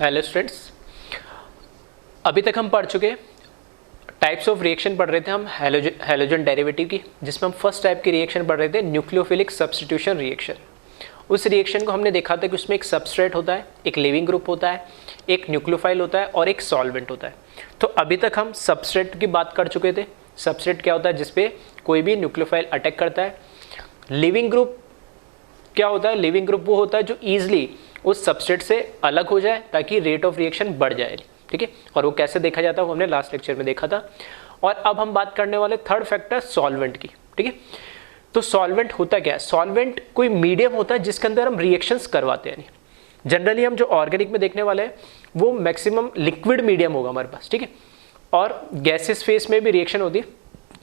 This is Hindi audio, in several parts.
हेलो स्टूडेंट्स, अभी तक हम पढ़ चुके टाइप्स ऑफ रिएक्शन पढ़ रहे थे हम हैलोजन डेरिवेटिव की, जिसमें हम फर्स्ट टाइप की रिएक्शन पढ़ रहे थे न्यूक्लियोफिलिक सब्स्टिट्यूशन रिएक्शन। उस रिएक्शन को हमने देखा था कि उसमें एक सबस्ट्रेट होता है, एक लिविंग ग्रुप होता है, एक न्यूक्लियोफाइल होता है और एक सॉल्वेंट होता है। तो अभी तक हम सबस्ट्रेट की बात कर चुके थे। सबस्ट्रेट क्या होता है? जिसपे कोई भी न्यूक्लियोफाइल अटैक करता है। लिविंग ग्रुप क्या होता है? लिविंग ग्रुप वो होता है जो ईजिली उस सबस्ट्रेट से अलग हो जाए ताकि रेट ऑफ रिएक्शन बढ़ जाए। ठीक है, और वो कैसे देखा जाता है वो हमने लास्ट लेक्चर में देखा था। और अब हम बात करने वाले थर्ड फैक्टर सॉल्वेंट की। ठीक है, तो सॉल्वेंट होता क्या है? सॉल्वेंट कोई मीडियम होता है जिसके अंदर हम रिएक्शंस करवाते हैं। जनरली हम जो ऑर्गेनिक में देखने वाले हैं वो मैक्सिमम लिक्विड मीडियम होगा हमारे पास। ठीक है, और गैसेस फेस में भी रिएक्शन होती है,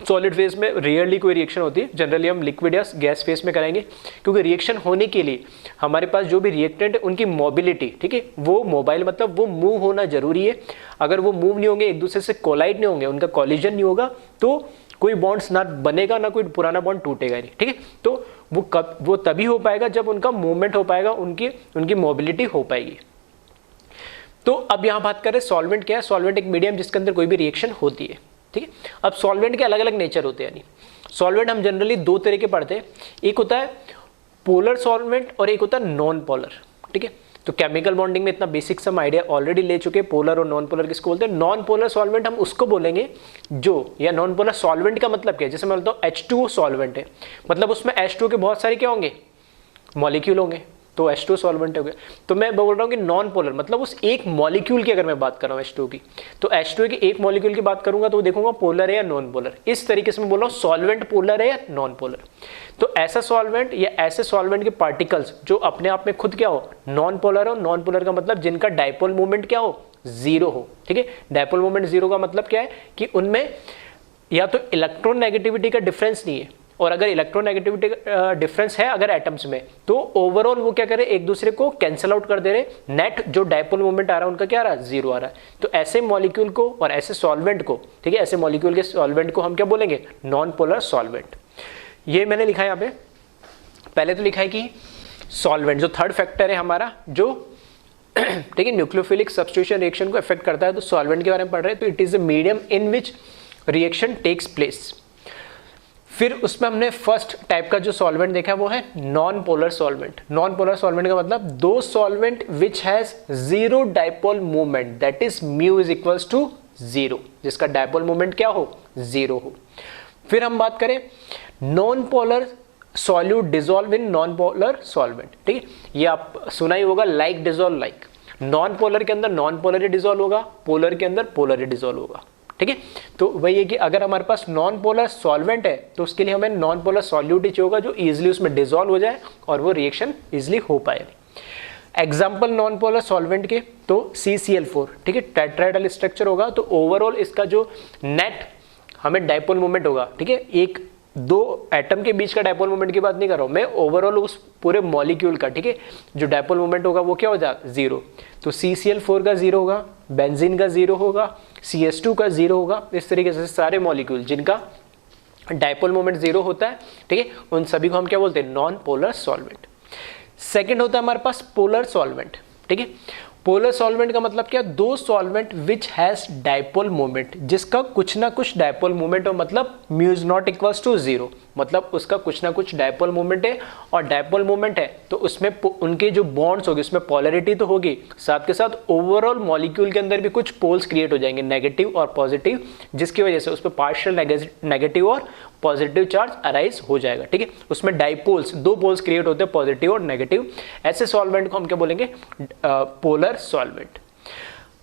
सॉलिड फेस में रेयरली कोई रिएक्शन होती है। जनरली हम लिक्विड या गैस फेस में कराएंगे, क्योंकि रिएक्शन होने के लिए हमारे पास जो भी रिएक्टेंट है उनकी मोबिलिटी, ठीक है, वो मोबाइल मतलब वो मूव होना जरूरी है। अगर वो मूव नहीं होंगे, एक दूसरे से कोलाइड नहीं होंगे, उनका कॉलिजन नहीं होगा, तो कोई बॉन्ड्स ना बनेगा, ना कोई पुराना बॉन्ड टूटेगा नहीं। ठीक है, तो वो तभी हो पाएगा जब उनका मूवमेंट हो पाएगा, उनकी मोबिलिटी हो पाएगी। तो अब यहाँ बात करें सॉल्वेंट क्या है। सॉल्वेंट एक मीडियम जिसके अंदर कोई भी रिएक्शन होती है। ठीक है, अब सॉल्वेंट के अलग अलग नेचर होते हैं। यानी सॉल्वेंट हम जनरली दो तरह के पढ़ते हैं, एक होता है पोलर सॉल्वेंट और एक होता है नॉन पोलर। ठीक है, तो केमिकल बॉन्डिंग में इतना बेसिक सम आइडिया ऑलरेडी ले चुके हैं। पोलर और नॉन पोलर किसको बोलते हैं? नॉन पोलर सॉल्वेंट हम उसको बोलेंगे जो, या नॉन पोलर सॉल्वेंट का मतलब क्या है? जैसे मैं बोलता हूँ H2O सॉल्वेंट है, मतलब उसमें H2O के बहुत सारे क्या होंगे? मॉलिक्यूल होंगे, तो H2O सॉल्वेंट हो गया। तो मैं बोल रहा हूँ कि नॉन पोलर मतलब उस एक मॉलिक्यूल की अगर मैं बात कर रहा हूँ H2O की, तो H2O की एक मॉलिक्यूल की बात करूंगा तो देखूंगा पोलर है या नॉन पोलर। इस तरीके से मैं बोल रहा हूँ सॉल्वेंट पोलर है या नॉन पोलर। तो ऐसा सॉल्वेंट या ऐसे सॉल्वेंट के पार्टिकल्स जो अपने आप में खुद क्या हो? नॉन पोलर हो। नॉन पोलर का मतलब जिनका डायपोल मूवमेंट क्या हो? जीरो हो। ठीक है, डायपोल मूवमेंट जीरो का मतलब क्या है कि उनमें या तो इलेक्ट्रॉन नेगेटिविटी का डिफरेंस नहीं है, और अगर इलेक्ट्रोनेगेटिविटी डिफरेंस है अगर एटम्स में, तो ओवरऑल वो क्या करे? एक दूसरे को कैंसिल आउट कर दे रहे। नेट जो डायपोल मोमेंट आ रहा है उनका क्या आ रहा है? जीरो आ रहा है। तो ऐसे मॉलिक्यूल को और ऐसे सॉल्वेंट को, ठीक है, ऐसे मॉलिक्यूल के सॉल्वेंट को हम क्या बोलेंगे? Non polar solvent. ये मैंने लिखा है यहाँ पे। पहले तो लिखा है कि सॉल्वेंट जो थर्ड फैक्टर है हमारा, जो ठीक है न्यूक्लियोफिलिक सब्स्टिट्यूशन रिएक्शन को इफेक्ट करता है, तो सॉल्वेंट के बारे में पढ़ रहे हैं। तो it is a medium in which reaction takes place. फिर उसमें हमने फर्स्ट टाइप का जो सॉल्वेंट देखा वो है non polar solvent. Non polar solvent का मतलब the solvent which has zero dipole movement, that is mu is equals to zero, जिसका डायपोल मूवमेंट क्या हो? जीरो हो। फिर हम बात करें non polar solute dissolve in non polar solvent. ठीक है, ये आप सुना ही होगा, like dissolve like. Non polar के अंदर नॉन पोलर ही डिसॉल्व होगा, पोलर के अंदर पोलर ही डिसॉल्व होगा। ठीक है, तो वही है कि अगर हमारे पास नॉन पोलर सॉल्वेंट है तो उसके लिए हमें नॉन पोलर सॉल्यूट ही चाहिए होगा जो इजीली उसमें डिसॉल्व हो जाए और वो रिएक्शन इजीली हो पाए। एग्जाम्पल नॉन पोलर सॉल्वेंट के तो CCl4, ठीक है, टेट्राहेड्रल स्ट्रक्चर होगा। तो ओवरऑल इसका जो नेट हमें डायपोल मोमेंट होगा, ठीक है, एक दो एटम के बीच का डायपोल मोमेंट की बात नहीं कर रहा हूं मैं, ओवरऑल उस पूरे मॉलिक्यूल का, ठीक है, जो डायपोल मोमेंट होगा वो क्या हो जाएगा? जीरो। तो CCl4 का जीरो होगा, बेंजीन का जीरो होगा, CH2 का जीरो होगा। इस तरीके से सारे मॉलिक्यूल जिनका डायपोल मोमेंट जीरो होता है, ठीक है, उन सभी को हम क्या बोलते हैं? Non polar solvent. सेकेंड होता है हमारे पास पोलर सॉल्वेंट। ठीक है, पोलर सॉल्वेंट का मतलब क्या? The solvent which has dipole moment, जिसका कुछ ना कुछ डायपोल मोमेंट हो, मतलब mu is not equals to zero, मतलब उसका कुछ ना कुछ डायपोल मोमेंट है। और डायपोल मोमेंट है तो उसमें उनके जो बॉन्ड्स होगी उसमें पोलैरिटी तो होगी, साथ के साथ ओवरऑल मॉलिक्यूल के अंदर भी कुछ पोल्स क्रिएट हो जाएंगे, नेगेटिव और पॉजिटिव, जिसकी वजह से उस पर पार्शियल नेगेटिव और पॉजिटिव चार्ज अराइज हो जाएगा। ठीक है, उसमें डाइपोल्स, दो पोल्स क्रिएट होते हैं, पॉजिटिव और नेगेटिव। ऐसे सॉल्वेंट को हम क्या बोलेंगे? Polar solvent.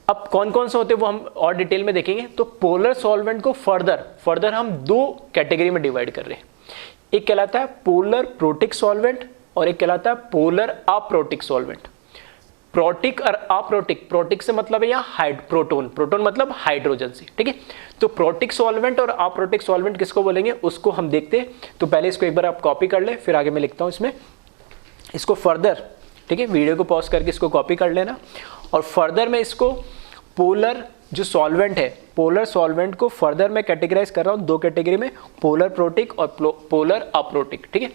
अब कौन कौन से होते हैं वो हम और डिटेल में देखेंगे। तो पोलर सॉल्वेंट को फर्दर हम दो कैटेगरी में डिवाइड कर रहे हैं। एक कहलाता है पोलर प्रोटिक सॉल्वेंट और एक कहलाता है पोलर अप्रोटिक सॉल्वेंट। प्रोटिक और अप्रोटिक, प्रोटिक से मतलब है यहाँ प्रोटोन, प्रोटोन मतलब हाइड्रोजन से। ठीक है, तो प्रोटिक सॉल्वेंट और अप्रोटिक सॉल्वेंट किसको बोलेंगे उसको हम देखते हैं। तो पहले इसको एक बार आप कॉपी कर ले, फिर आगे मैं लिखता हूँ इसमें इसको फर्दर। ठीक है, वीडियो को पॉज करके इसको कॉपी कर लेना, और फर्दर मैं इसको पोलर जो सॉल्वेंट है, पोलर सॉल्वेंट को फर्दर मैं कैटेगराइज कर रहा हूँ दो कैटेगरी में, पोलर प्रोटिक और पोलर अप्रोटिक। ठीक है,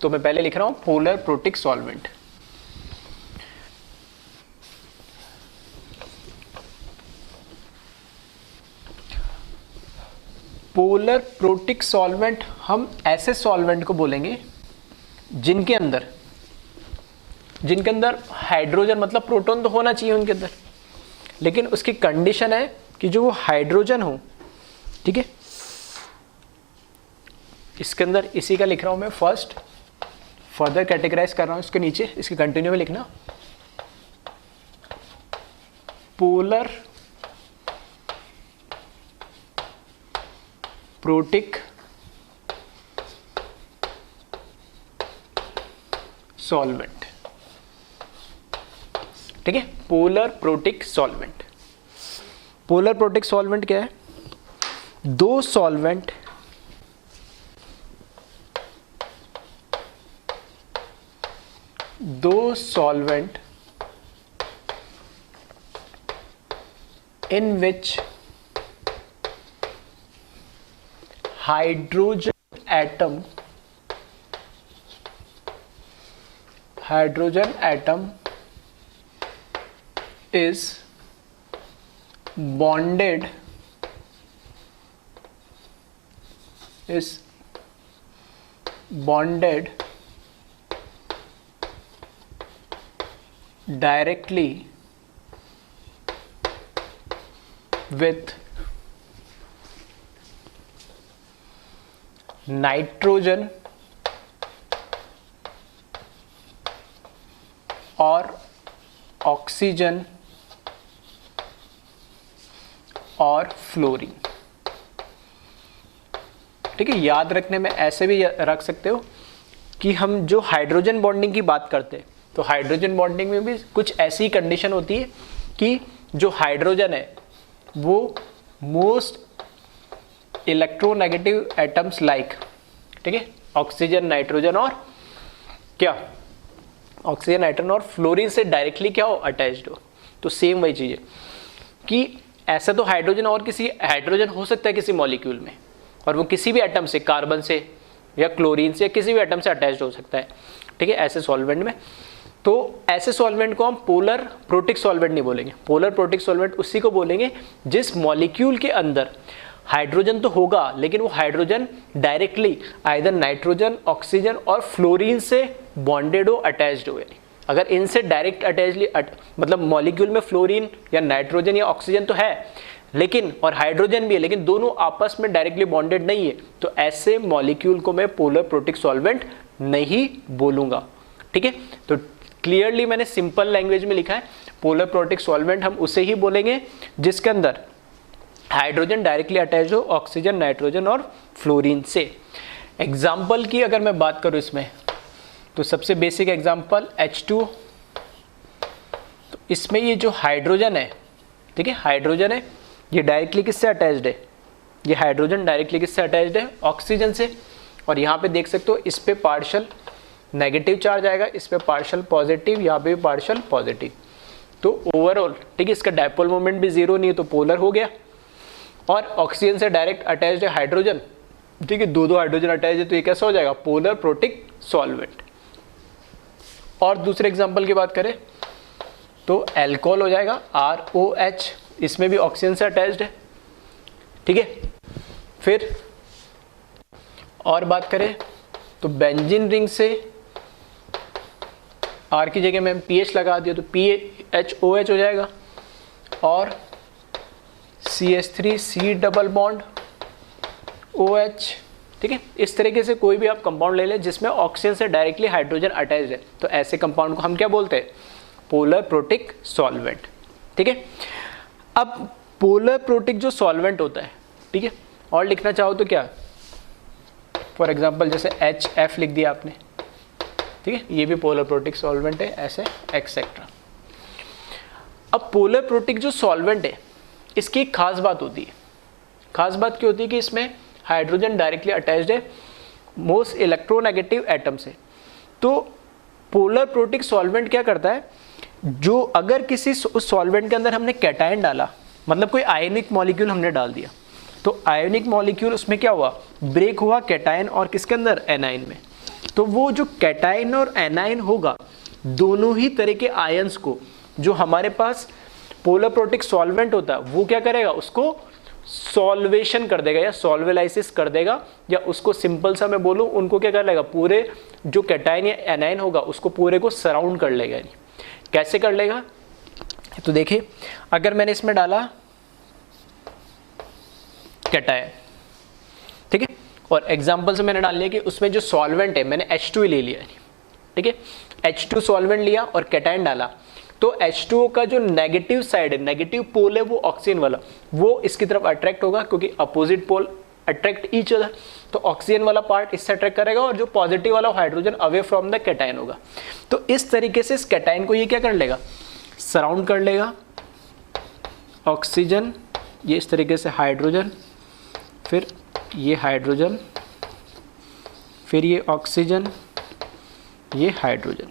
तो मैं पहले लिख रहा हूँ polar protic solvent. Polar protic solvent हम ऐसे सॉल्वेंट को बोलेंगे जिनके अंदर हाइड्रोजन, मतलब प्रोटॉन तो होना चाहिए उनके अंदर, लेकिन उसकी कंडीशन है कि जो वो हाइड्रोजन हो, ठीक है। इसके अंदर इसी का लिख रहा हूं मैं, फर्स्ट फर्दर कैटेगराइज कर रहा हूं इसके नीचे, इसके कंटिन्यू में लिखना पोलर प्रोटिक सॉल्वेंट, ठीक है। Polar protic solvent, polar protic solvent क्या है? दो solvent in which hydrogen atom is bonded directly with nitrogen और ऑक्सीजन और फ्लोरीन, ठीक है। याद रखने में ऐसे भी रख सकते हो कि हम जो हाइड्रोजन बॉन्डिंग की बात करते हैं, तो हाइड्रोजन बॉन्डिंग में भी कुछ ऐसी कंडीशन होती है कि जो हाइड्रोजन है वो मोस्ट इलेक्ट्रोनेगेटिव एटम्स लाइक, ठीक है, ऑक्सीजन, नाइट्रोजन और क्या, ऑक्सीजन, नाइट्रोजन और फ्लोरीन से डायरेक्टली क्या हो, अटैच्ड हो। तो सेम वही चीज है कि ऐसा तो हाइड्रोजन और किसी हाइड्रोजन हो सकता है किसी मॉलिक्यूल में, और वो किसी भी एटम से, कार्बन से या क्लोरीन से या किसी भी एटम से अटैच्ड हो सकता है, ठीक है, ऐसे सॉल्वेंट में। तो ऐसे सॉल्वेंट को हम पोलर प्रोटिक सॉल्वेंट नहीं बोलेंगे। पोलर प्रोटिक सॉल्वेंट उसी को बोलेंगे जिस मॉलिक्यूल के अंदर हाइड्रोजन तो होगा, लेकिन वो hydrogen directly either nitrogen, oxygen और फ्लोरीन से बॉन्डेड हो, अटैच्ड हो। अगर इनसे डायरेक्ट अटैचली मतलब मॉलिक्यूल में फ्लोरीन या नाइट्रोजन या ऑक्सीजन तो है, लेकिन और हाइड्रोजन भी है, लेकिन दोनों आपस में डायरेक्टली बॉन्डेड नहीं है, तो ऐसे मॉलिक्यूल को मैं पोलर प्रोटिक सॉल्वेंट नहीं बोलूंगा, ठीक है। तो क्लियरली मैंने सिंपल लैंग्वेज में लिखा है, पोलर प्रोटिक सॉल्वेंट हम उसे ही बोलेंगे जिसके अंदर हाइड्रोजन डायरेक्टली अटैच हो ऑक्सीजन, नाइट्रोजन और फ्लोरीन से। एग्जाम्पल की अगर मैं बात करूं इसमें, तो सबसे बेसिक एग्जाम्पल H2। तो इसमें ये जो हाइड्रोजन है, ठीक है, हाइड्रोजन है, ये डायरेक्टली किससे अटैच्ड है, ये हाइड्रोजन डायरेक्टली किससे अटैच्ड है, ऑक्सीजन से। और यहाँ पे देख सकते हो इस पे पार्शियल नेगेटिव चार्ज आएगा, इस पे पार्शियल पॉजिटिव, यहाँ पे भी पार्शियल पॉजिटिव। तो ओवरऑल, ठीक है, इसका डायपोल मोमेंट भी जीरो नहीं है, तो पोलर हो गया। और ऑक्सीजन से डायरेक्ट अटैच्ड है हाइड्रोजन, ठीक है, दो हाइड्रोजन अटैच है, तो ये कैसा हो जाएगा, पोलर प्रोटिक सॉल्वेंट। और दूसरे एग्जांपल की बात करें तो अल्कोहल हो जाएगा ROH, इसमें भी ऑक्सीजन से अटैच्ड है, ठीक है। फिर और बात करें तो बेंजीन रिंग से R की जगह में PH लगा दिया तो PHOH हो जाएगा, और CH3C डबल बॉन्ड OH, ठीक है। इस तरीके से कोई भी आप कंपाउंड ले लें जिसमें ऑक्सीजन से डायरेक्टली हाइड्रोजन अटैच्ड है, तो ऐसे कंपाउंड को हम क्या बोलते हैं, पोलर प्रोटिक सॉल्वेंट, ठीक है। अब पोलर प्रोटिक जो सॉल्वेंट होता है, ठीक है, और लिखना चाहो तो क्या, फॉर एग्जांपल जैसे HF लिख दिया आपने, ठीक है, ये भी पोलर प्रोटिक सॉल्वेंट है, ऐसे एक्सेट्रा। अब पोलर प्रोटिक जो सॉल्वेंट है, इसकी एक खास बात होती है। खास बात क्या होती है कि इसमें हाइड्रोजन डायरेक्टली अटैच्ड है मोस्ट इलेक्ट्रोनेगेटिव एटम से। तो पोलर प्रोटिक सॉल्वेंट क्या करता है, जो अगर किसी उस सॉल्वेंट के अंदर हमने कैटायन डाला, मतलब कोई आयनिक मॉलिक्यूल हमने डाल दिया, तो आयनिक मॉलिक्यूल उसमें क्या हुआ, ब्रेक हुआ कैटायन और किसके अंदर, एनायन में। तो वो जो कैटायन और एनायन होगा, दोनों ही तरह के आयंस को जो हमारे पास पोलर प्रोटिक सॉल्वेंट होता है वो क्या करेगा, उसको सॉल्वेशन कर देगा या सॉल्वेलाइसिस कर देगा, या उसको सिंपल सा मैं बोलूँ उनको क्या कर लेगा, पूरे जो कैटायन या एनायन होगा उसको पूरे को सराउंड कर लेगा। कैसे कर लेगा, तो देखिए अगर मैंने इसमें डाला कैटायन, ठीक है, और एग्जांपल से मैंने डाल लिया कि उसमें जो सॉल्वेंट है मैंने H2 ले लिया, ठीक है, H2 सॉल्वेंट लिया और कैटायन डाला, तो H2O का जो नेगेटिव साइड है, नेगेटिव पोल है वो ऑक्सीजन वाला, वो इसकी तरफ अट्रैक्ट होगा क्योंकि opposite pole attract each other, तो ऑक्सीजन वाला पार्ट इससे अट्रैक्ट करेगा और जो पॉजिटिव वाला hydrogen away from the cation होगा। तो इस तरीके से इस कैटायन को ये क्या कर लेगा, सराउंड कर लेगा। ऑक्सीजन, ये इस तरीके से हाइड्रोजन, फिर ये हाइड्रोजन, फिर ये ऑक्सीजन, ये हाइड्रोजन,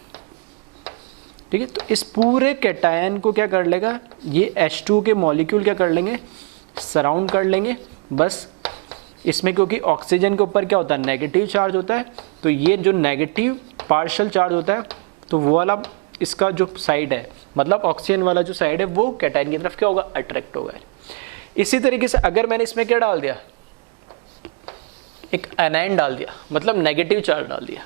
ठीक है। तो इस पूरे कैटायन को क्या कर लेगा, ये H2 के मॉलिक्यूल क्या कर लेंगे, सराउंड कर लेंगे। बस इसमें क्योंकि ऑक्सीजन के ऊपर क्या होता है, नेगेटिव चार्ज होता है, तो ये जो नेगेटिव पार्शियल चार्ज होता है तो वो वाला इसका जो साइड है, मतलब ऑक्सीजन वाला जो साइड है वो कैटायन की तरफ क्या होगा, अट्रैक्ट होगा। इसी तरीके से अगर मैंने इसमें क्या डाल दिया, एक एनायन डाल दिया, मतलब नेगेटिव चार्ज डाल दिया,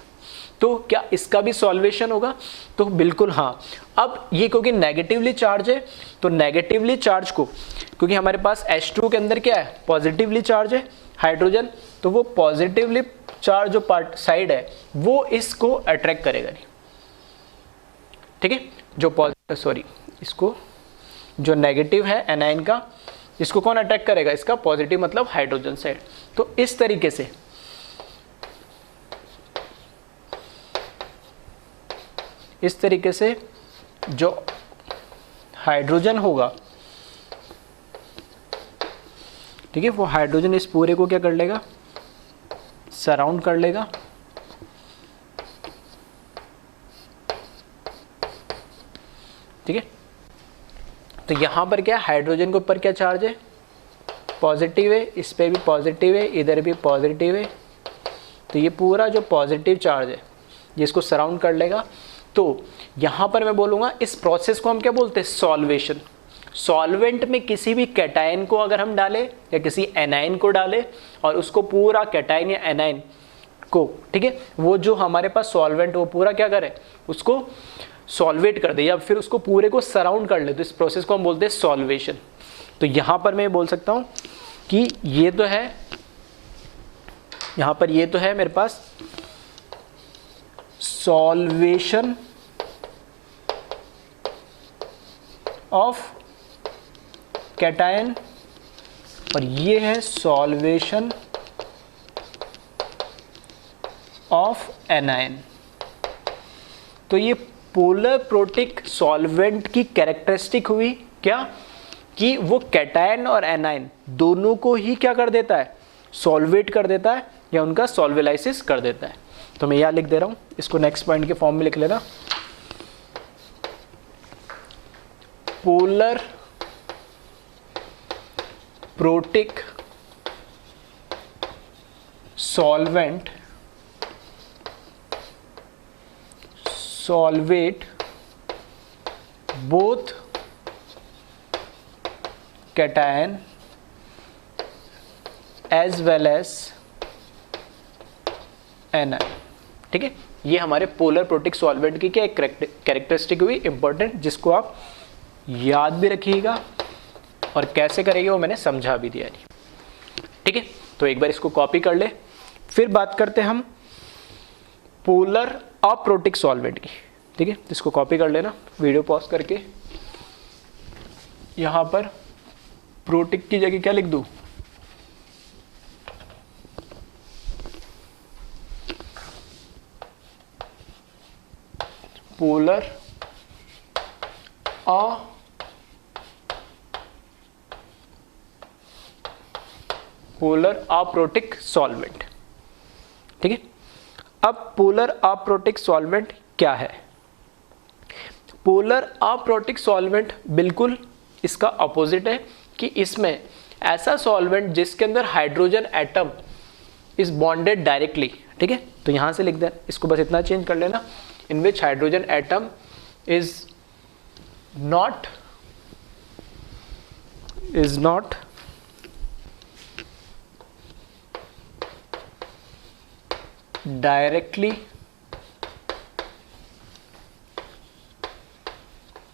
तो क्या इसका भी सॉल्वेशन होगा, तो बिल्कुल हाँ। अब ये क्योंकि नेगेटिवली चार्ज है, तो नेगेटिवली चार्ज को, क्योंकि हमारे पास H2 के अंदर क्या है, पॉजिटिवली चार्ज है हाइड्रोजन, तो वो पॉजिटिवली चार्ज जो पार्ट साइड है वो इसको अट्रैक्ट करेगा नहीं, ठीक है। जो इसको जो नेगेटिव है एनायन का, इसको कौन अट्रैक्ट करेगा, इसका पॉजिटिव मतलब हाइड्रोजन साइड। तो इस तरीके से जो हाइड्रोजन होगा, ठीक है, वो हाइड्रोजन इस पूरे को क्या कर लेगा, सराउंड कर लेगा। ठीक है, तो यहां पर क्या, हाइड्रोजन के ऊपर क्या चार्ज है, पॉजिटिव है, इस पे भी पॉजिटिव है, इधर भी पॉजिटिव है, तो ये पूरा जो पॉजिटिव चार्ज है जिसको सराउंड कर लेगा। तो यहाँ पर मैं बोलूँगा इस प्रोसेस को हम क्या बोलते हैं, सॉल्वेशन। सॉल्वेंट में किसी भी कैटायन को अगर हम डालें या किसी एनायन को डालें और उसको पूरा कैटायन या एनायन को, ठीक है, वो जो हमारे पास सॉल्वेंट वो पूरा क्या करे, उसको सॉल्वेट कर दे या फिर उसको पूरे को सराउंड कर ले, तो इस प्रोसेस को हम बोलते हैं सॉल्वेशन। तो यहाँ पर मैं बोल सकता हूँ कि ये तो है, यहाँ पर ये तो है मेरे पास सॉल्वेशन ऑफ कैटायन और ये है सॉल्वेशन ऑफ एनायन। तो ये पोलर प्रोटिक सॉल्वेंट की कैरेक्टरिस्टिक हुई क्या, कि वो कैटायन और एनायन दोनों को ही क्या कर देता है, सॉल्वेट कर देता है या उनका सॉल्वेलाइसिस कर देता है। तो मैं यहाँ लिख दे रहा हूँ, इसको नेक्स्ट पॉइंट के फॉर्म में लिख लेना। Polar protic solvent solvate both cation as well as anion। ठीक है, ये हमारे पोलर प्रोटिक सॉल्वेंट की क्या एक कैरेक्टरिस्टिक हुई इंपॉर्टेंट, जिसको आप याद भी रखिएगा और कैसे करेंगे वो मैंने समझा भी दिया। ठीक है, तो एक बार इसको कॉपी कर ले, फिर बात करते हैं हम पोलर अप्रोटिक सॉल्वेंट की। ठीक है, इसको कॉपी कर लेना, वीडियो पॉज करके। यहां पर प्रोटिक की जगह क्या लिख दूं, पोलर अप्रोटिक सॉल्वेंट। ठीक है, अब पोलर अप्रोटिक सॉल्वेंट क्या है? पोलर अप्रोटिक सॉल्वेंट बिल्कुल इसका अपोजिट है, कि इसमें ऐसा सॉल्वेंट जिसके अंदर hydrogen atom is bonded directly. ठीक है, तो यहां से लिख दें, इसको बस इतना चेंज कर लेना, in which hydrogen atom is not directly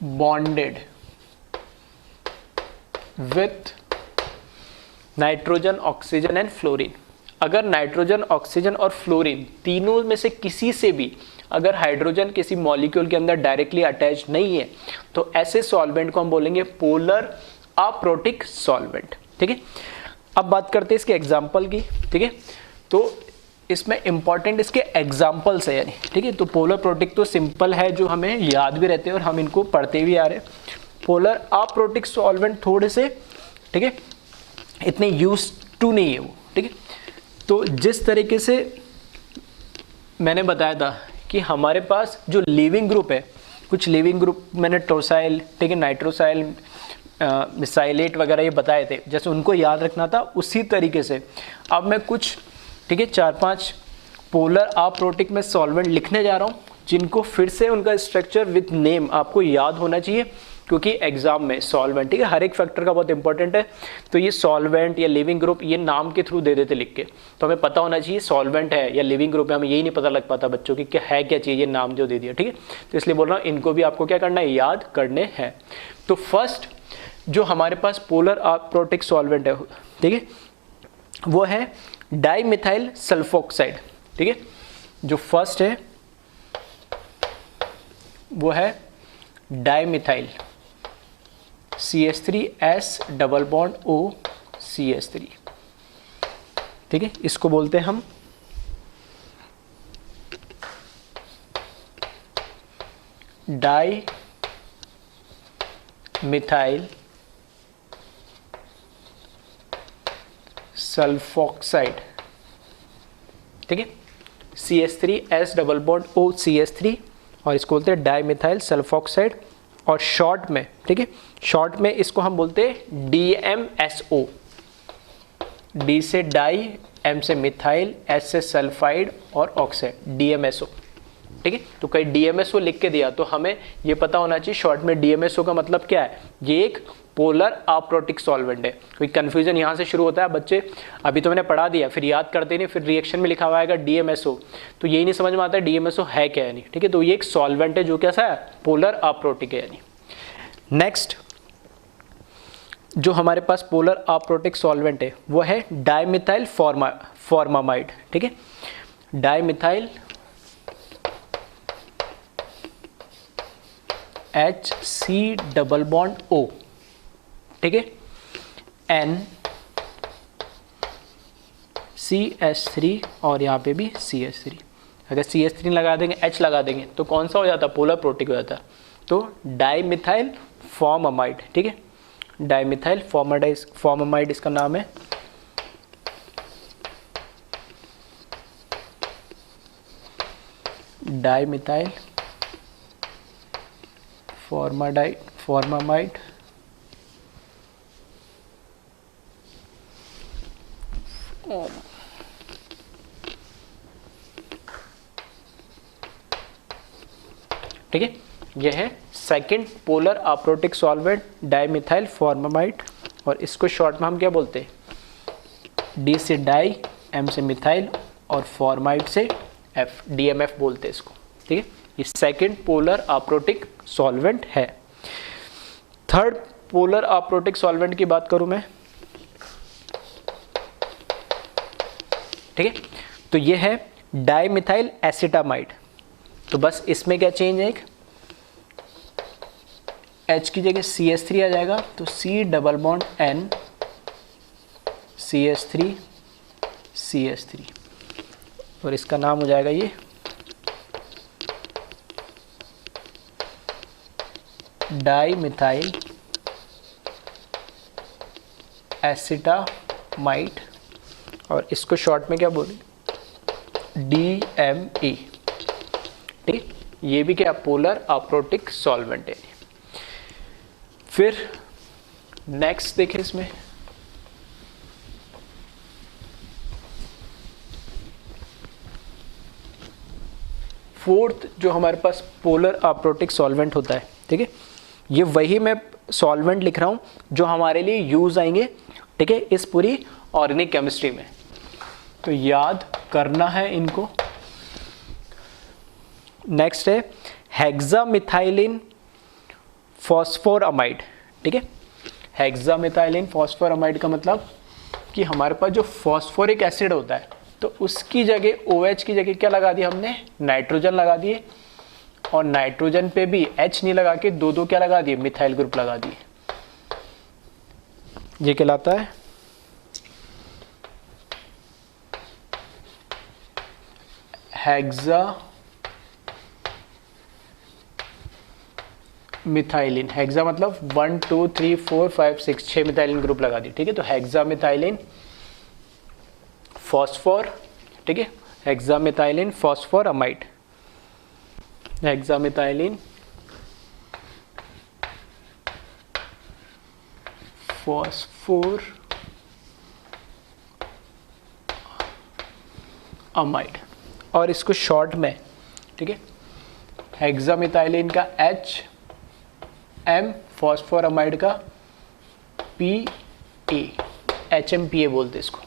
bonded with nitrogen, oxygen and fluorine. अगर नाइट्रोजन, ऑक्सीजन और फ्लोरीन तीनों में से किसी से भी अगर हाइड्रोजन किसी मॉलिक्यूल के अंदर डायरेक्टली अटैच नहीं है तो ऐसे सॉल्वेंट को हम बोलेंगे पोलर अप्रोटिक सॉल्वेंट। ठीक है, अब बात करते हैं इसके एग्जाम्पल की। ठीक है, तो इसमें इंपॉर्टेंट इसके एग्जाम्पल्स है यानी। ठीक है, तो पोलर प्रोटिक तो सिंपल है, जो हमें याद भी रहते हैं और हम इनको पढ़ते भी आ रहे हैं। पोलर अप्रोटिक सॉल्वेंट थोड़े से, ठीक है, इतने यूज टू नहीं है वो। ठीक है, तो जिस तरीके से मैंने बताया था कि हमारे पास जो लिविंग ग्रुप है, कुछ लिविंग ग्रुप मैंने टोसाइल, ठीक है, नाइट्रोसाइल, मिसाइलेट वगैरह ये बताए थे, जैसे उनको याद रखना था उसी तरीके से अब मैं कुछ, ठीक है, 4-5 पोलर अप्रोटिक में सॉल्वेंट लिखने जा रहा हूँ, जिनको फिर से उनका स्ट्रक्चर विथ नेम आपको याद होना चाहिए, क्योंकि एग्जाम में सॉल्वेंट, ठीक है, हर एक फैक्टर का बहुत इंपॉर्टेंट है। तो ये सॉल्वेंट या लिविंग ग्रुप ये नाम के थ्रू दे देते लिख के, तो हमें पता होना चाहिए सॉल्वेंट है या लिविंग ग्रुप है। हमें यही नहीं पता लग पाता बच्चों की क्या है, क्या चाहिए, ये नाम जो दे दिया। ठीक है, तो इसलिए बोल रहा हूँ इनको भी आपको क्या करना है, याद करने हैं। तो फर्स्ट जो हमारे पास पोलर अप्रोटिक सॉल्वेंट है, ठीक है, वो है डाइमिथाइल सल्फोक्साइड। ठीक है, जो फर्स्ट है वो है dimethyl CH3S double bond O CH3। ठीक है, इसको बोलते हैं हम डाई मिथाइल सल्फोक्साइड। ठीक है, CH3S double bond O CH3, और इसको बोलते हैं डाई मिथाइल सल्फोक्साइड, और शॉर्ट में, ठीक है, शॉर्ट में इसको हम बोलते हैं DMSO। D से डाई, M से मिथाइल, S से सल्फाइड और ऑक्साइड, DMSO। ठीक है, तो कहीं DMSO लिख के दिया तो हमें ये पता होना चाहिए शॉर्ट में DMSO का मतलब क्या है, ये एक पोलर अप्रोटिक सॉल्वेंट है। कोई कंफ्यूजन यहाँ से शुरू होता है बच्चे, अभी तो मैंने पढ़ा दिया, फिर याद करते नहीं, फिर रिएक्शन में लिखा हुआ आएगा DMSO, तो यही नहीं समझ में आता है DMSO है क्या यानी। ठीक है, तो ये एक सॉल्वेंट है जो कैसा है, पोलर अप्रोटिक है यानी। नेक्स्ट जो हमारे पास पोलर अप्रोटिक सॉल्वेंट है वो है डाइमिथाइल फॉर्मामाइड। ठीक है, dimethyl HC double bond O। ठीक है, NCH3 और यहाँ पे भी CH3। अगर CH3 लगा देंगे, H लगा देंगे तो कौन सा हो जाता, पोलर प्रोटिक हो जाता, तो डाइमिथाइल फॉर्मामाइड। ठीक है, डाइमिथाइल फॉर्मामाइड इसका नाम है। डाइमिथाइल फॉर्मामाइड ठीक है, यह है second polar aprotic solvent dimethyl formamide, और इसको शॉर्ट में हम क्या बोलते हैं, D से डाई, M से मिथाइल और फॉर्माइड से F, DMF बोलते हैं इसको। ठीक है, ये सेकंड पोलर अप्रोटिक सॉल्वेंट है। थर्ड पोलर अप्रोटिक सॉल्वेंट की बात करूं मैं, ठीक है, तो ये है डाइमिथाइल एसिटामाइड। तो बस इसमें क्या चेंज है, एक H की जगह CH3 आ जाएगा, तो C double bond N CH3 CH3, और इसका नाम हो जाएगा ये डाइमिथाइल एसिटामाइड, और इसको शॉर्ट में क्या बोलें, DME। ठीक, ये भी क्या, पोलर अप्रोटिक सॉल्वेंट है। फिर नेक्स्ट देखें इसमें, फोर्थ जो हमारे पास पोलर अप्रोटिक सॉल्वेंट होता है, ठीक है, ये वही मैं सॉल्वेंट लिख रहा हूं जो हमारे लिए यूज आएंगे, ठीक है, इस पूरी ऑर्गेनिक केमिस्ट्री में। तो याद करना है इनको, नेक्स्ट है हेक्सामिथाइलिन फॉस्फोरामाइड, ठीक है। हेक्सामिथाइलिन फॉस्फोरामाइड का मतलब कि हमारे पास जो फॉस्फोरिक एसिड होता है तो उसकी जगह OH की जगह क्या लगा दिया हमने, नाइट्रोजन लगा दिए, और नाइट्रोजन पे भी H नहीं लगा के दो क्या लगा दिए, मिथाइल ग्रुप लगा दिए। ये कहलाता है हेक्सामिथाइलिन। हेक्सा मतलब 1 2 3 4 5 6 6 मिथाइलिन ग्रुप लगा दी, ठीक है। तो हेक्सामिथाइलिन फॉस्फोर, ठीक है, हेक्सामिथाइलिन फॉस्फोरामाइड, हेक्सामिथाइलिन फॉस्फोर अमाइड, और इसको शॉर्ट में, ठीक है, हेक्सामिथाइलिन का HM, फॉस्फोरामाइड का PA, HMPA बोलते इसको,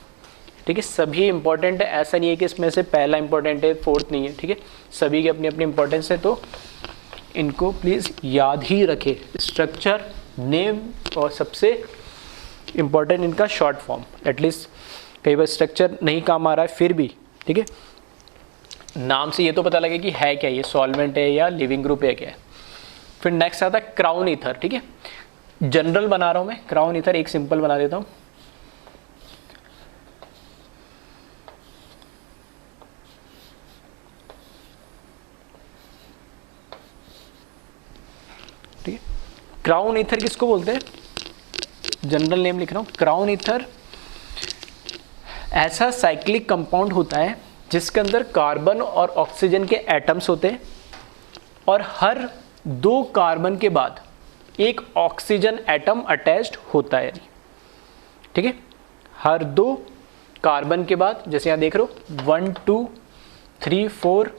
ठीक है। सभी इंपॉर्टेंट है, ऐसा नहीं है कि इसमें से पहला इंपॉर्टेंट है फोर्थ नहीं है, ठीक है। सभी की अपनी अपनी इंपॉर्टेंस है, तो इनको प्लीज़ याद ही रखें, स्ट्रक्चर, नेम, और सबसे इंपॉर्टेंट इनका शॉर्ट फॉर्म। एटलीस्ट कई बार स्ट्रक्चर नहीं काम आ रहा है फिर भी, ठीक है, नाम से ये तो पता लगे कि है क्या, ये सॉल्वेंट है या लिविंग ग्रुप है क्या है। फिर नेक्स्ट आता है क्राउन ईथर, ठीक है। जनरल बना रहा हूँ मैं, क्राउन ईथर एक सिंपल बना देता हूँ। ठीक है, क्राउन ईथर किसको बोलते हैं, जनरल नेम लिख रहा हूँ। क्राउन ईथर ऐसा साइक्लिक कंपाउंड होता है जिसके अंदर कार्बन और ऑक्सीजन के एटम्स होते हैं, और हर 2 कार्बन के बाद एक ऑक्सीजन एटम अटैच्ड होता है, ठीक है। हर 2 कार्बन के बाद, जैसे यहाँ देख रहे हो 1 2 3 4,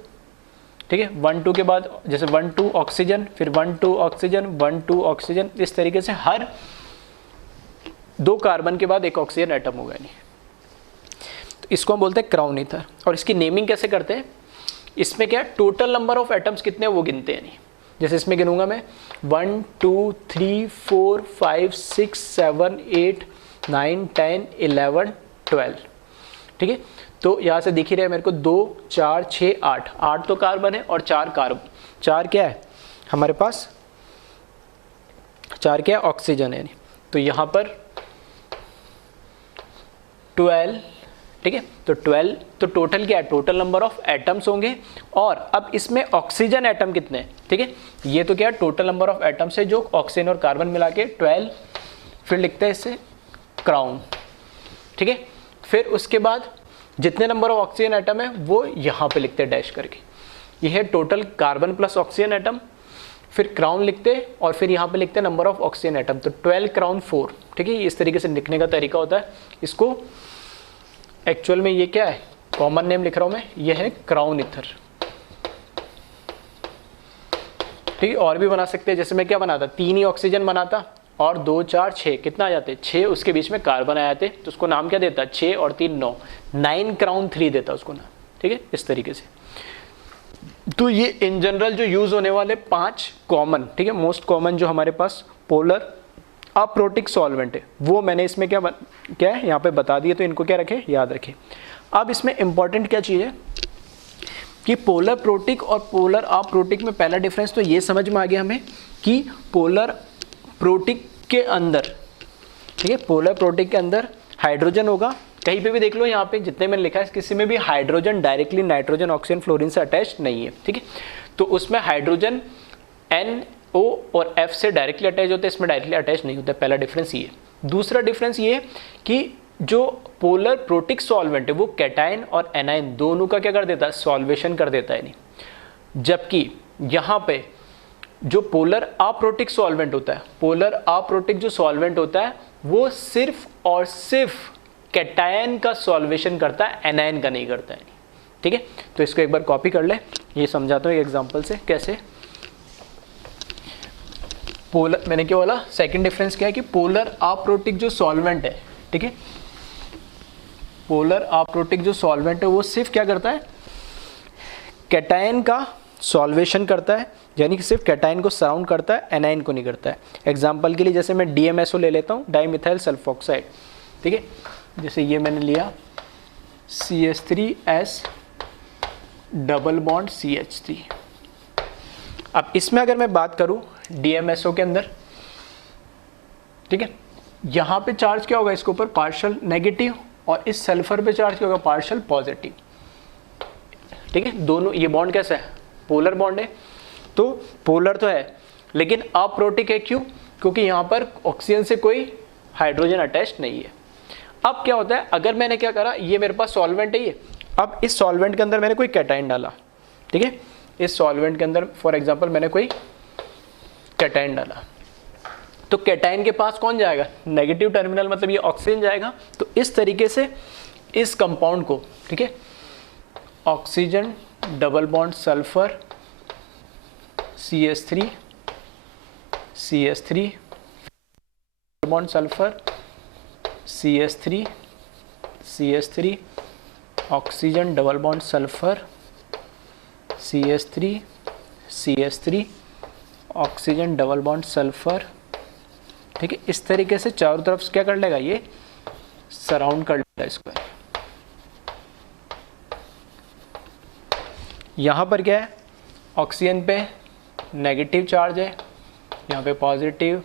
ठीक है, 1 2 के बाद जैसे 1 2 ऑक्सीजन, फिर 1 2 ऑक्सीजन, 1 2 ऑक्सीजन, इस तरीके से हर 2 कार्बन के बाद एक ऑक्सीजन एटम होगा नहीं। तो इसको हम बोलते हैं क्राउन ईथर। और इसकी नेमिंग कैसे करते हैं, इसमें क्या है, टोटल नंबर ऑफ एटम्स कितने वो गिनते हैं नहीं। जैसे इसमें गिनूंगा मैं 1 2 3 4 5 6 7 8 9 10 11 12, ठीक है। तो यहाँ से दिख ही रहा है मेरे को 2 4 6 8, 8 तो कार्बन है और 4 कार्बन, 4 क्या है हमारे पास, 4 क्या है, ऑक्सीजन है। तो यहाँ पर 12, ठीक है। तो 12, तो टोटल क्या है, टोटल नंबर ऑफ एटम्स होंगे। और अब इसमें ऑक्सीजन एटम कितने हैं, ठीक है, ये तो क्या है, टोटल नंबर ऑफ एटम्स है जो ऑक्सीजन और कार्बन मिला के 12। फिर लिखते हैं इसे क्राउन, ठीक है। फिर उसके बाद जितने नंबर ऑफ ऑक्सीजन एटम है वो यहाँ पे लिखते हैं डैश करके, ये है total carbon plus oxygen atom. फिर क्राउन लिखते हैं और फिर यहाँ पे लिखते हैं नंबर ऑफ ऑक्सीजन एटम, तो 12 क्राउन 4, ठीक है। इस तरीके से लिखने का तरीका होता है। इसको एक्चुअल में ये क्या है, कॉमन नेम लिख रहा हूँ मैं, ये है क्राउन ईथर, ठीक है। और भी बना सकते हैं, जैसे मैं क्या बनाता, 3 ही ऑक्सीजन बनाता और 2 4 6, कितना आ जाते, 6, उसके बीच में कार्बन आ जाते, तो उसको नाम क्या देता, 6 और 3 9, 9 क्राउन 3 देता उसको नाम, ठीक है, इस तरीके से। तो ये इन जनरल जो यूज होने वाले 5 कॉमन, ठीक है, मोस्ट कॉमन जो हमारे पास पोलर अप्रोटिक सॉल्वेंट है वो मैंने इसमें क्या है यहाँ पे बता दिए, तो इनको क्या रखें, याद रखें। अब इसमें इंपॉर्टेंट क्या चीज़ है कि पोलर प्रोटिक और पोलर अप्रोटिक में पहला डिफरेंस तो ये समझ में आ गया हमें कि पोलर प्रोटिक के अंदर, ठीक है, पोलर प्रोटिक के अंदर हाइड्रोजन होगा, कहीं पे भी देख लो, यहाँ पे जितने मैंने लिखा है किसी में भी hydrogen directly nitrogen oxygen fluorine से अटैच नहीं है, ठीक है। तो उसमें हाइड्रोजन NO और F से डायरेक्टली अटैच होते हैं, इसमें डायरेक्टली अटैच नहीं होता, पहला डिफरेंस ये। दूसरा डिफरेंस ये कि जो पोलर प्रोटिक सॉल्वेंट है वो कैटायन और एनायन दोनों का क्या कर देता है, सॉल्वेशन कर देता है नहीं। जबकि यहाँ पे जो पोलर अप्रोटिक सॉल्वेंट होता है, पोलर अप्रोटिक जो सॉल्वेंट होता है वो सिर्फ और सिर्फ कैटायन का सॉल्वेशन करता है, एनायन का नहीं करता है, ठीक है। तो इसको एक बार कॉपी कर ले, ये समझाता हूँ एक एग्जांपल से कैसे। पोलर, मैंने क्या बोला, सेकंड डिफरेंस क्या है कि पोलर अप्रोटिक जो सॉल्वेंट है, ठीक है, पोलर अप्रोटिक जो सॉल्वेंट है वो सिर्फ क्या करता है, कैटायन का सॉल्वेशन करता है, यानी कि सिर्फ कैटायन को सराउंड करता है, एनायन को नहीं करता है। एग्जाम्पल के लिए जैसे मैं DMSO ले लेता हूँ, डाईमिथाइल सल्फोक्साइड, ठीक है, जैसे ये मैंने लिया CH3S डबल बॉन्ड CH3। अब इसमें अगर मैं बात करूं DMSO के अंदर, ठीक है, यहां पे चार्ज क्या होगा, इसके ऊपर पार्शियल नेगेटिव, और इस सल्फर पे चार्ज क्या होगा, पार्शियल पॉजिटिव, ठीक है। दोनों ये बॉन्ड कैसा है, पोलर बॉन्ड है, तो पोलर तो है लेकिन अप्रोटिक है, क्यों, क्योंकि यहां पर ऑक्सीजन से कोई हाइड्रोजन अटैच नहीं है। अब क्या होता है, अगर मैंने क्या करा, ये मेरे पास सॉल्वेंट है ये, अब इस सॉल्वेंट के अंदर मैंने कोई कैटायन डाला, ठीक है, इस सॉल्वेंट के अंदर फॉर एग्जांपल मैंने कोई कैटायन डाला, तो कैटायन के पास कौन जाएगा, नेगेटिव टर्मिनल, मतलब ये ऑक्सीजन जाएगा। तो इस तरीके से इस कंपाउंड को, ठीक है, oxygen double bond sulphur CH3 CH3 bond sulphur CH3 CH3 oxygen double bond sulphur CH3 CH3 oxygen double bond sulphur, ठीक है। इस तरीके से चारों तरफ से क्या कर लेगा, ये सराउंड कर लेगा इसको। यहाँ पर क्या है, ऑक्सीजन पे नेगेटिव चार्ज है, यहाँ पे positive,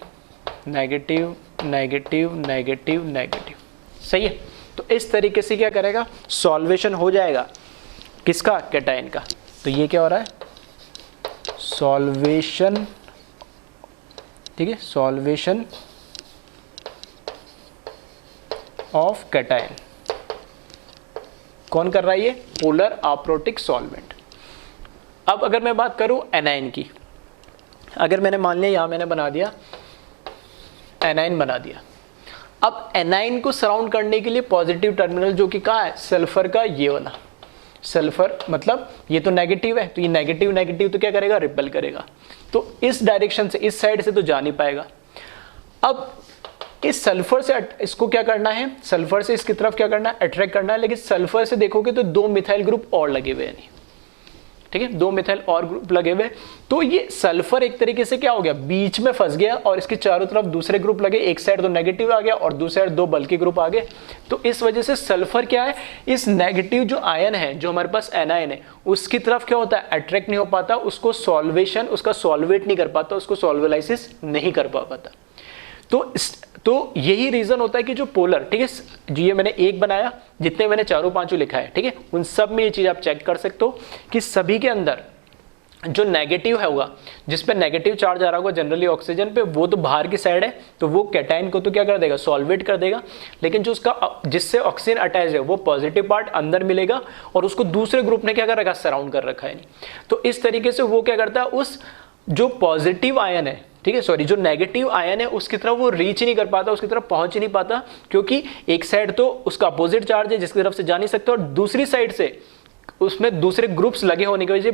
negative negative negative negative, सही है। तो इस तरीके से क्या करेगा, सॉल्वेशन हो जाएगा किसका, कैटायन का। तो ये क्या हो रहा है, सॉल्वेशन, ठीक है, सॉल्वेशन ऑफ कैटायन कौन कर रहा है, ये पोलर अप्रोटिक सॉल्वेंट। अब अगर मैं बात करूं एनायन की, अगर मैंने मान लिया यहां मैंने बना दिया एनायन बना दिया, अब एनायन को सराउंड करने के लिए पॉजिटिव टर्मिनल जो कि कहाँ है, सल्फर का ये वाला, सल्फर मतलब ये तो नेगेटिव है, तो ये नेगेटिव नेगेटिव तो क्या करेगा, रिपेल करेगा, तो इस डायरेक्शन से, इस साइड से तो जा नहीं पाएगा। अब इस सल्फर से इसको क्या करना है, सल्फर से इसकी तरफ क्या करना है, अट्रैक्ट करना है, लेकिन सल्फर से देखोगे तो 2 मिथाइल ग्रुप और लगे हुए हैं, नहीं, ठीक है, 2 मिथाइल और ग्रुप लगे हुए, तो ये सल्फर एक तरीके से क्या हो गया, बीच में फंस गया, और इसके चारों तरफ दूसरे ग्रुप लगे, एक साइड तो नेगेटिव आ गया और दूसरी साइड 2 बल्कि ग्रुप आ गए। तो इस वजह से सल्फर क्या है, इस नेगेटिव जो आयन है, जो हमारे पास एनायन है, उसकी तरफ क्या होता है, अट्रैक्ट नहीं हो पाता, उसको सॉल्वेशन, उसका सॉल्वेट नहीं कर पाता, उसको सॉल्वेलाइसिस नहीं कर पाता। तो यही रीजन होता है कि जो पोलर, ठीक है, जो ये मैंने एक बनाया, जितने मैंने चारों पांचों लिखा है, ठीक है, उन सब में ये चीज आप चेक कर सकते हो कि सभी के अंदर जो नेगेटिव है होगा, जिस पे नेगेटिव चार्ज आ रहा होगा जनरली ऑक्सीजन पे, वो तो बाहर की साइड है, तो वो कैटायन को तो क्या कर देगा, सॉल्वेट कर देगा, लेकिन जो उसका जिससे ऑक्सीजन अटैच है वो पॉजिटिव पार्ट अंदर मिलेगा, और उसको दूसरे ग्रुप ने क्या कर रखा है, सराउंड कर रखा है। तो इस तरीके से वो क्या करता है, उस जो पॉजिटिव आयन है, ठीक है, सॉरी, जो नेगेटिव आयन है उसकी तरफ वो रीच नहीं कर पाता, उसकी तरफ पहुंच नहीं पाता, क्योंकि एक साइड तो उसका अपोजिट चार्ज है जिसकी तरफ से जा नहीं सकता, और दूसरी साइड से उसमें दूसरे ग्रुप्स लगे होने की वजह से,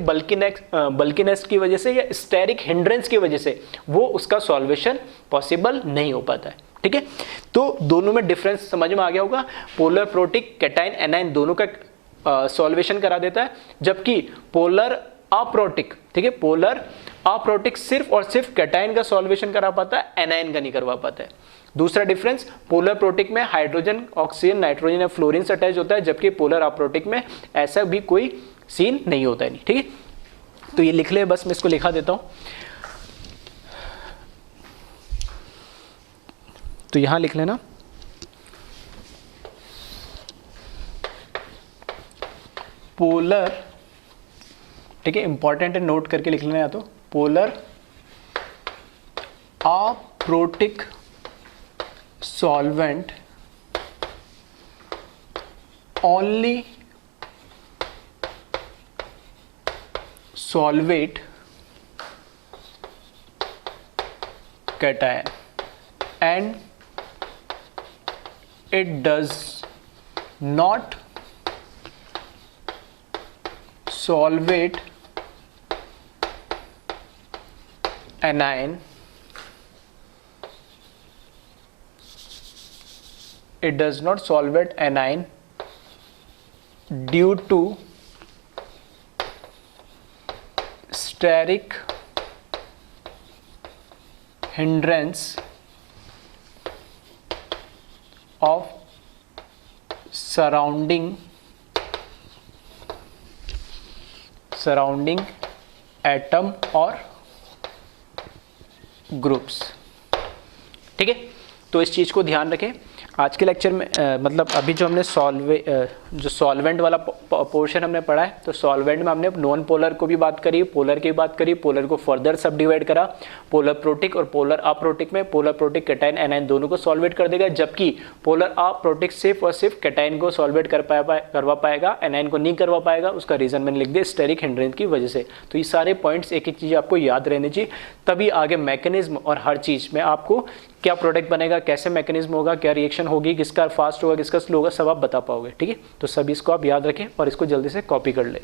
बल्कीनेस की वजह से या स्टेरिक हिंड्रेंस की वजह से वो उसका सॉल्वेशन पॉसिबल नहीं हो पाता है, ठीक है। तो दोनों में डिफरेंस समझ में आ गया होगा, पोलर प्रोटिक कैटायन एनायन दोनों का सॉल्वेशन करा देता है, जबकि पोलर अप्रोटिक, ठीक है, पोलर अप्रोटिक सिर्फ और सिर्फ कैटायन का सॉल्वेशन करा पाता है, एनायन का नहीं करवा पाता है। दूसरा डिफरेंस, पोलर प्रोटिक में हाइड्रोजन, ऑक्सीजन, नाइट्रोजन या फ्लोरीन से अटैच होता है, जबकि पोलर अप्रोटिक में ऐसा भी कोई सीन नहीं होता है, नहीं, ठीक है। तो ये लिख ले, बस मैं इसको लिखा देता हूं। तो यहां लिख लेना, पोलर, ठीक है, इंपॉर्टेंट है, नोट करके लिख लेना, या तो polar aprotic solvent only solvate cation and it does not solvate anion. It does not solvate anion due to steric hindrance of surrounding atom और ग्रुप्स। ठीक है, तो इस चीज़ को ध्यान रखें। आज के लेक्चर में मतलब अभी जो हमने जो सॉल्वेंट वाला पोर्शन हमने पढ़ा है, तो सॉल्वेंट में हमने नॉन पोलर को भी बात करी, पोलर की बात करी, पोलर को फर्दर सब डिवाइड करा, पोलर प्रोटिक और पोलर अप्रोटिक में। पोलर प्रोटिक कैटायन एनायन दोनों को सॉल्वेट कर देगा, जबकि पोलर अप्रोटिक सिर्फ और सिर्फ कैटायन को सॉल्वेट करवा पाएगा, एनायन को नहीं करवा पाएगा। उसका रीजन मैंने लिख दिया, स्टेरिक हिंड्रेंस की वजह से। तो ये सारे पॉइंट्स एक एक चीज़ आपको याद रहनी चाहिए, तभी आगे मैकेनिज्म और हर चीज़ में आपको क्या प्रोडक्ट बनेगा, कैसे मैकेनिज्म होगा, क्या रिएक्शन होगी, किसका फास्ट होगा, किसका स्लो होगा, सब आप बता पाओगे। ठीक है, तो सभी इसको आप याद रखें और इसको जल्दी से कॉपी कर लें।